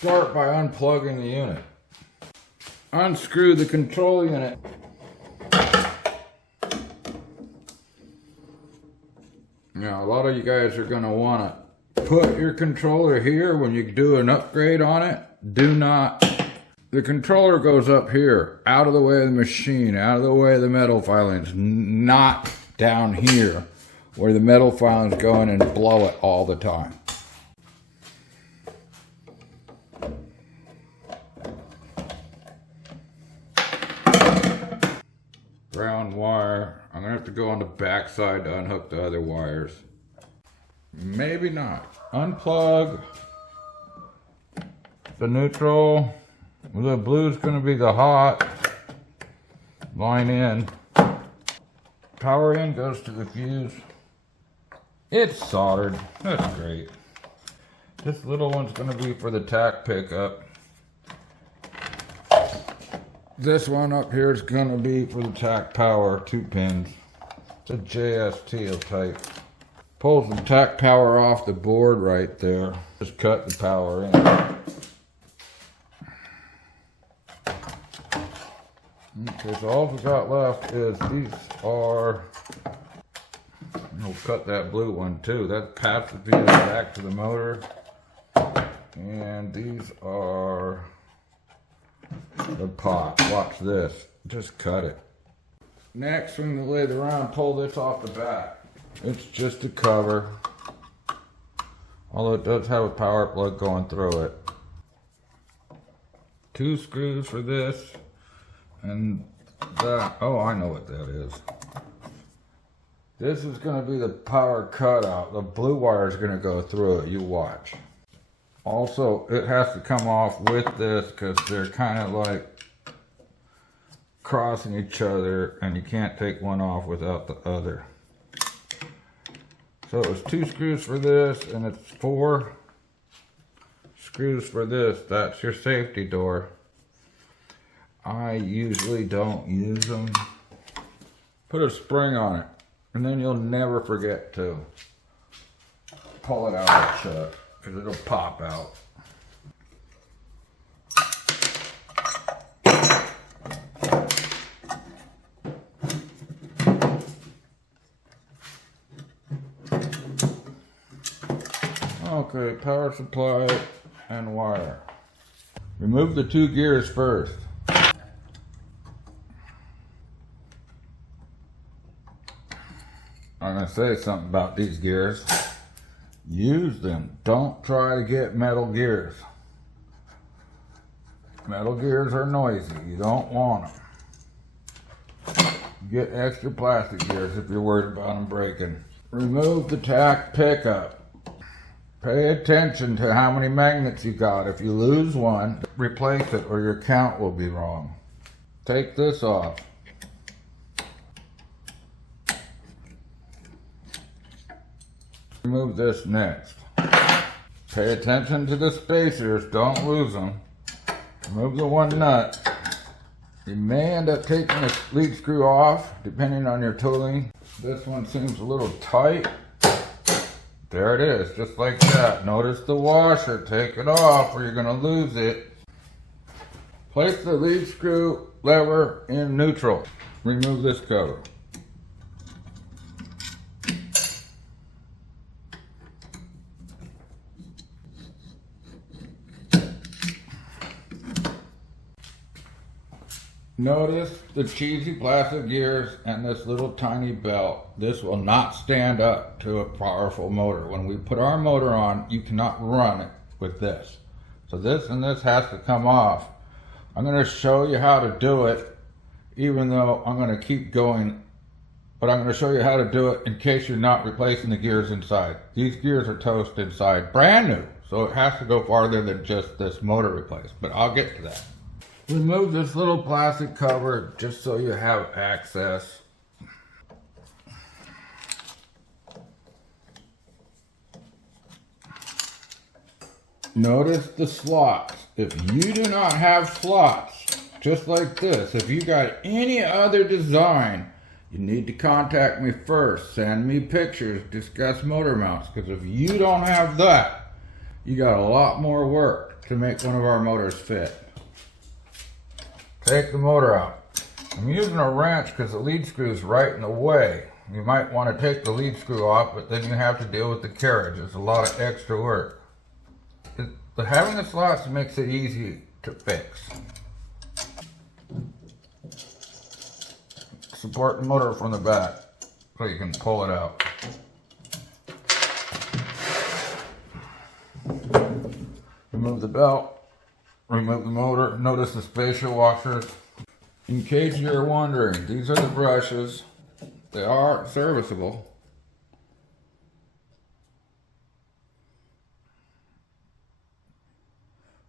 Start by unplugging the unit. Unscrew the control unit. Now, a lot of you guys are going to want to put your controller here when you do an upgrade on it. Do not. The controller goes up here, out of the way of the machine, out of the way of the metal filings, not down here where the metal filings go in and blow it all the time. Ground wire. I'm going to have to go on the back side to unhook the other wires. Maybe not. Unplug the neutral. The blue's going to be the hot. Line in. Power in goes to the fuse. It's soldered. That's great. This little one's going to be for the tack pickup. This one up here is going to be for the tack power, 2 pins. It's a JST type. Pulls the tack power off the board right there. Just cut the power in. Okay, so all we got left is these are, we'll cut that blue one too. That passes these back to the motor. And these are the pot. Watch this. Just cut it. Next, swing the lathe around, pull this off the back. It's just a cover. Although it does have a power plug going through it. 2 screws for this. And that, oh, I know what that is. This is going to be the power cutout. The blue wire is going to go through it. You watch. Also, it has to come off with this because they're kind of like crossing each other and you can't take one off without the other. So it was 2 screws for this and it's 4 screws for this. That's your safety door. I usually don't use them. Put a spring on it and then you'll never forget to pull it out and shut because it'll pop out. Okay, power supply and wire. Remove the 2 gears first. I'm going to say something about these gears. Use them. Don't try to get metal gears. Metal gears are noisy. You don't want them. Get extra plastic gears if you're worried about them breaking. Remove the tack pickup. Pay attention to how many magnets you got. If you lose one, replace it or your count will be wrong. Take this off. Remove this next. Pay attention to the spacers, don't lose them. Remove the one nut. You may end up taking a lead screw off, depending on your tooling. This one seems a little tight. There it is, just like that. Notice the washer, take it off or you're gonna lose it. Place the lead screw lever in neutral. Remove this cover. Notice the cheesy plastic gears and this little tiny belt. This will not stand up to a powerful motor. When we put our motor on, you cannot run it with this. So this and this has to come off. I'm going to show you how to do it, even though I'm going to keep going. But I'm going to show you how to do it in case you're not replacing the gears inside. These gears are toast inside, brand new. So it has to go farther than just this motor replaced. But I'll get to that. Remove this little plastic cover just so you have access. Notice the slots. If you do not have slots, just like this, if you got any other design, you need to contact me first. Send me pictures, discuss motor mounts, because if you don't have that, you got a lot more work to make one of our motors fit. Take the motor out. I'm using a wrench because the lead screw is right in the way. You might want to take the lead screw off, but then you have to deal with the carriage. It's a lot of extra work. But having the slots makes it easy to fix. Support the motor from the back so you can pull it out. Remove the belt, remove the motor. Notice the spatial washers. In case you're wondering, these are the brushes. They are serviceable.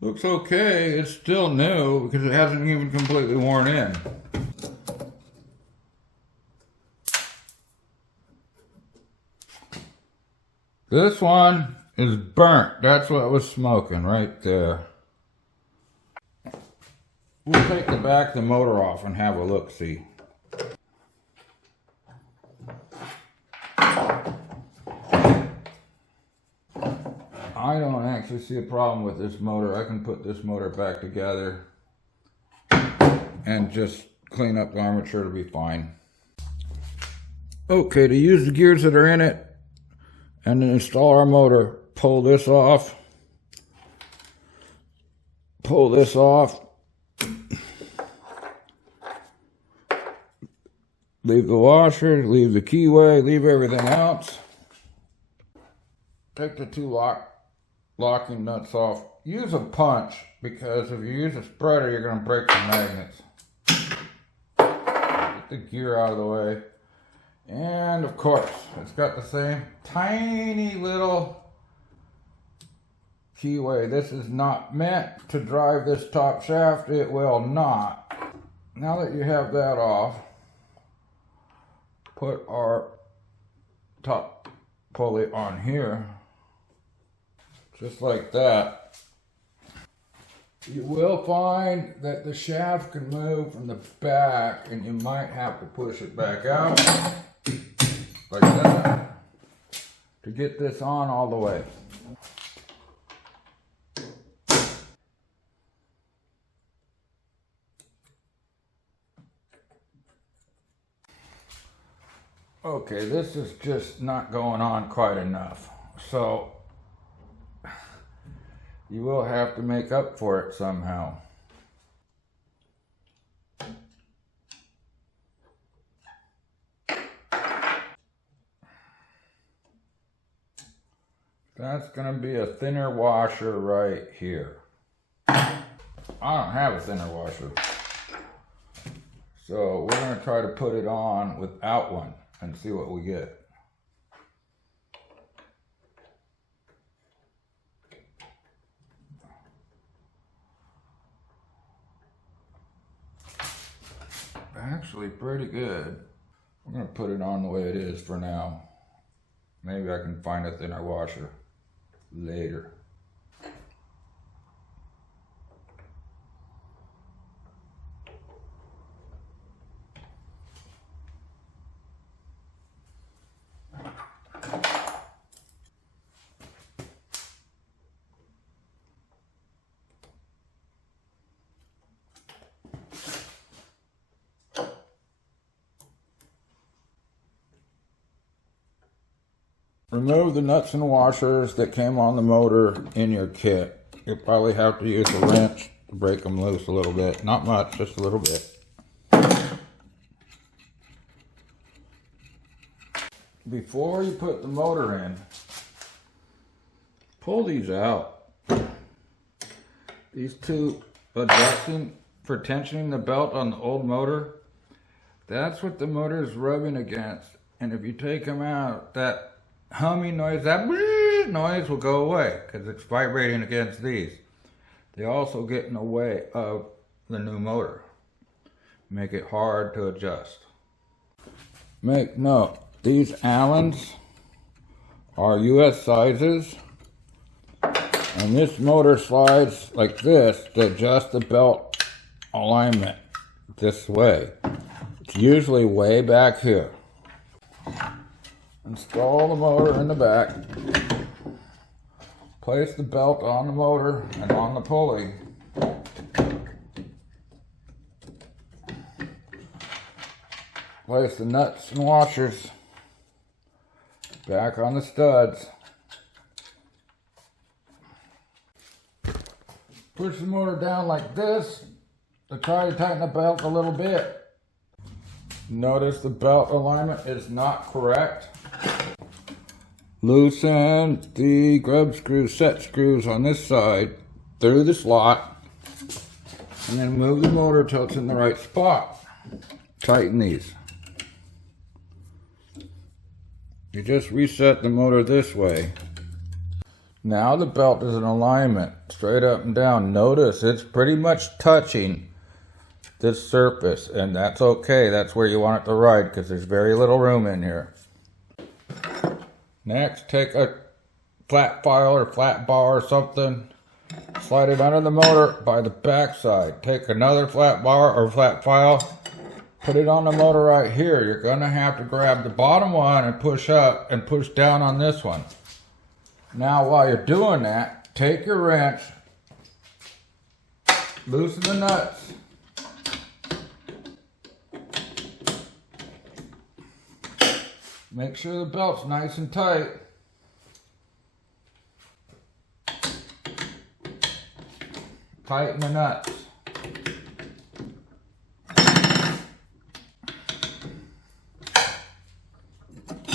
Looks okay, it's still new because it hasn't even completely worn in. This one is burnt. That's what was smoking right there. We'll take the back of the motor off and have a look-see. I don't actually see a problem with this motor. I can put this motor back together and just clean up the armature to be fine. Okay, to use the gears that are in it and then install our motor, pull this off, pull this off, leave the washer, leave the keyway, leave everything else. Take the two locking nuts off. Use a punch because if you use a spreader, you're going to break the magnets. Get the gear out of the way. And of course, it's got the same tiny little keyway. This is not meant to drive this top shaft. It will not. Now that you have that off, put our top pulley on here. Just like that. You will find that the shaft can move from the back and you might have to push it back out like that to get this on all the way. Okay, this is just not going on quite enough. So you will have to make up for it somehow. That's going to be a thinner washer right here. I don't have a thinner washer. So we're going to try to put it on without one and see what we get. Actually pretty good. I'm going to put it on the way it is for now. Maybe I can find a thinner washer later. Remove the nuts and washers that came on the motor in your kit. You'll probably have to use a wrench to break them loose a little bit. Not much, just a little bit. Before you put the motor in, pull these out. These two adjusting for tensioning the belt on the old motor, that's what the motor is rubbing against. And if you take them out, that humming noise, that noise will go away because it's vibrating against these. They also get in the way of the new motor. Make it hard to adjust. Make note, these Allens are US sizes, and this motor slides like this to adjust the belt alignment this way. It's usually way back here. Install the motor in the back. Place the belt on the motor and on the pulley. Place the nuts and washers back on the studs. Push the motor down like this to try to tighten the belt a little bit. Notice the belt alignment is not correct. Loosen the grub screws, set screws on this side through the slot, and then move the motor till it's in the right spot. Tighten these. You just reset the motor this way. Now the belt is in alignment, straight up and down. Notice it's pretty much touching this surface, and that's okay. That's where you want it to ride because there's very little room in here. Next, take a flat file or flat bar or something, slide it under the motor by the back side. Take another flat bar or flat file, put it on the motor right here. You're gonna have to grab the bottom one and push up and push down on this one. Now while you're doing that, take your wrench, loosen the nuts, make sure the belt's nice and tight. Tighten the nuts.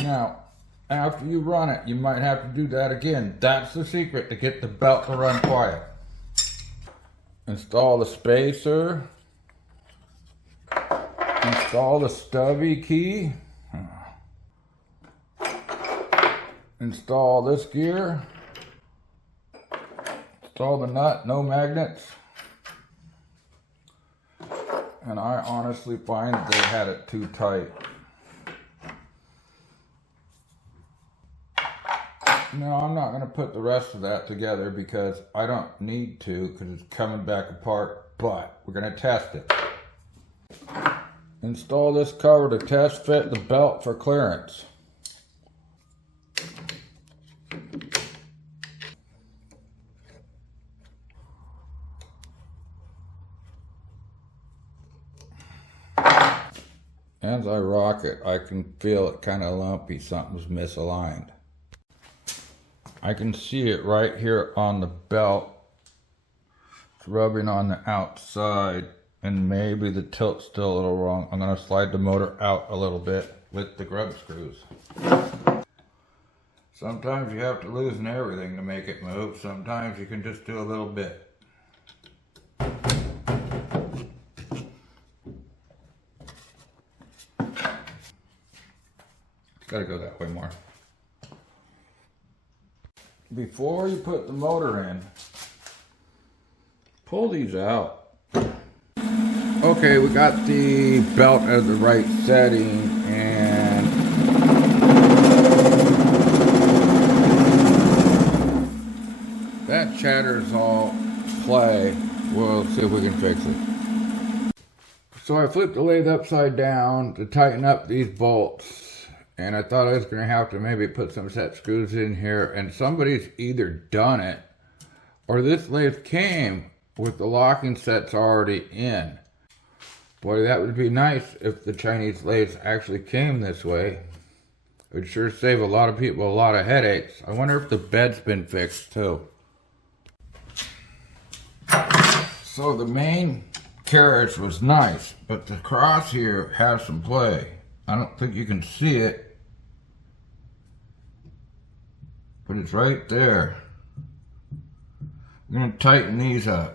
Now, after you run it, you might have to do that again. That's the secret to get the belt to run quiet. Install the spacer. Install the stubby key. Install this gear. Install the nut, no magnets. And I honestly find they had it too tight. No, I'm not going to put the rest of that together because I don't need to because it's coming back apart, but we're going to test it. Install this cover to test fit the belt for clearance. As I rock it, I can feel it kind of lumpy, something's misaligned. I can see it right here on the belt. It's rubbing on the outside and maybe the tilt's still a little wrong. I'm going to slide the motor out a little bit with the grub screws. Sometimes you have to loosen everything to make it move. Sometimes you can just do a little bit. It's got to go that way more. Before you put the motor in, pull these out. Okay, we got the belt at the right setting, and that chatter's all play. We'll see if we can fix it. So I flipped the lathe upside down to tighten up these bolts. And I thought I was going to have to maybe put some set screws in here. And somebody's either done it, or this lathe came with the locking sets already in. Boy, that would be nice if the Chinese lathes actually came this way. It would sure save a lot of people a lot of headaches. I wonder if the bed's been fixed too. So the main carriage was nice, but the cross here has some play. I don't think you can see it, but it's right there. I'm going to tighten these up.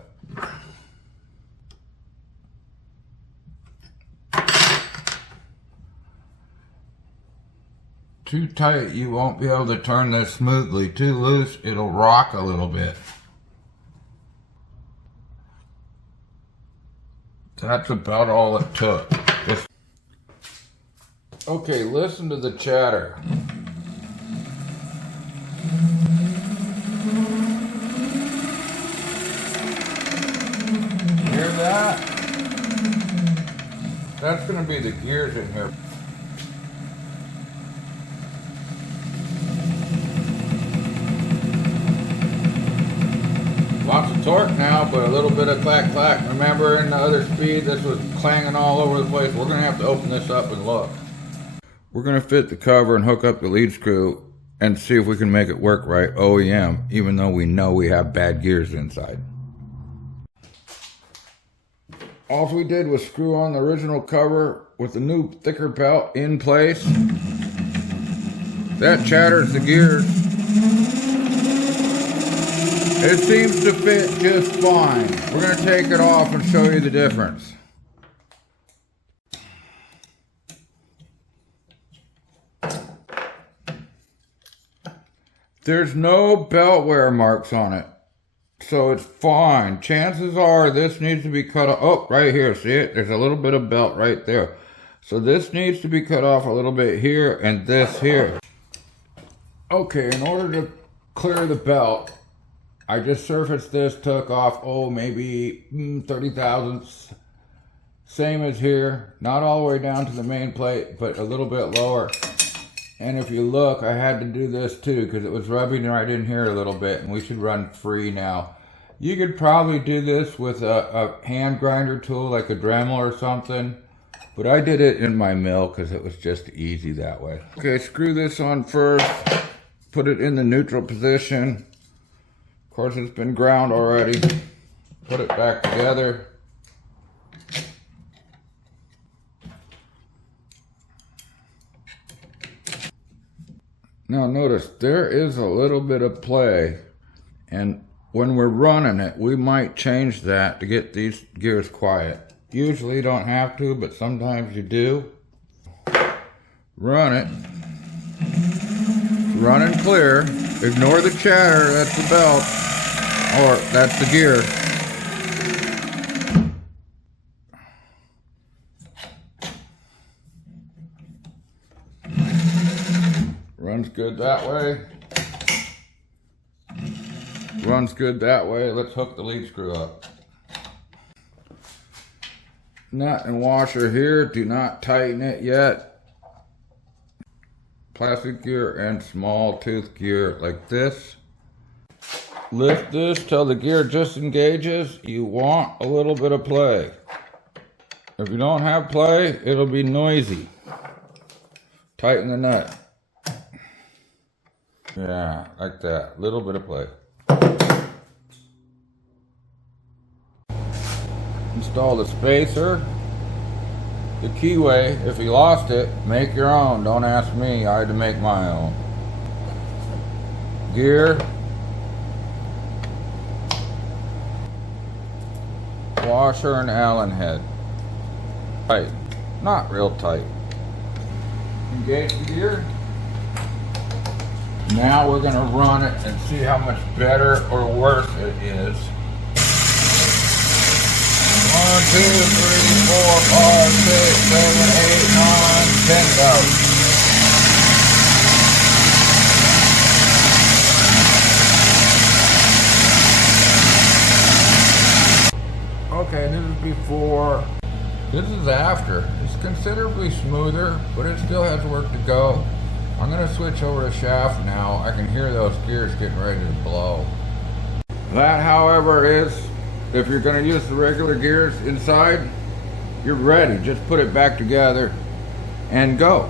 Too tight, you won't be able to turn this smoothly. Too loose, it'll rock a little bit. That's about all it took. Okay, listen to the chatter. Hear that? That's going to be the gears in here. torque now, but a little bit of clack clack. Remember in the other speed, this was clanging all over the place. We're gonna have to open this up and look. We're gonna fit the cover and hook up the lead screw and see if we can make it work right OEM, even though we know we have bad gears inside. All we did was screw on the original cover with the new thicker belt in place. That chatters the gears. It seems to fit just fine. We're going to take it off and show you the difference. There's no belt wear marks on it, so it's fine. Chances are this needs to be cut off. Oh, right here, see it? There's a little bit of belt right there. So this needs to be cut off a little bit here and this here. Okay, in order to clear the belt, I just surfaced this, took off, maybe 30 thousandths. Same as here, not all the way down to the main plate, but a little bit lower. And if you look, I had to do this too, because it was rubbing right in here a little bit, and we should run free now. You could probably do this with a hand grinder tool, like a Dremel or something, but I did it in my mill, because it was just easy that way. Okay, screw this on first, put it in the neutral position. Of course, it's been ground already. Put it back together. Now notice, there is a little bit of play, and when we're running it, we might change that to get these gears quiet. Usually you don't have to, but sometimes you do. Run it. Run and clear. Ignore the chatter, that's the belt. Or that's the gear. Runs good that way. Runs good that way. Let's hook the lead screw up. Nut and washer here. Do not tighten it yet. Plastic gear and small tooth gear like this. Lift this till the gear just engages. You want a little bit of play. If you don't have play, it'll be noisy. Tighten the nut. Yeah, like that. Little bit of play. Install the spacer. The keyway, if you lost it, make your own. Don't ask me, I had to make my own. Gear. Washer and Allen head. Tight. Not real tight. Engage the gear. Now we're going to run it and see how much better or worse it is. 1, 2, 3, 4, 5, 6, 7, 8, 9, 10 go. Okay, this is before. This is after. It's considerably smoother, but it still has work to go. I'm going to switch over to shaft now. I can hear those gears getting ready to blow. That, however, is, if you're going to use the regular gears inside, you're ready. Just put it back together and go.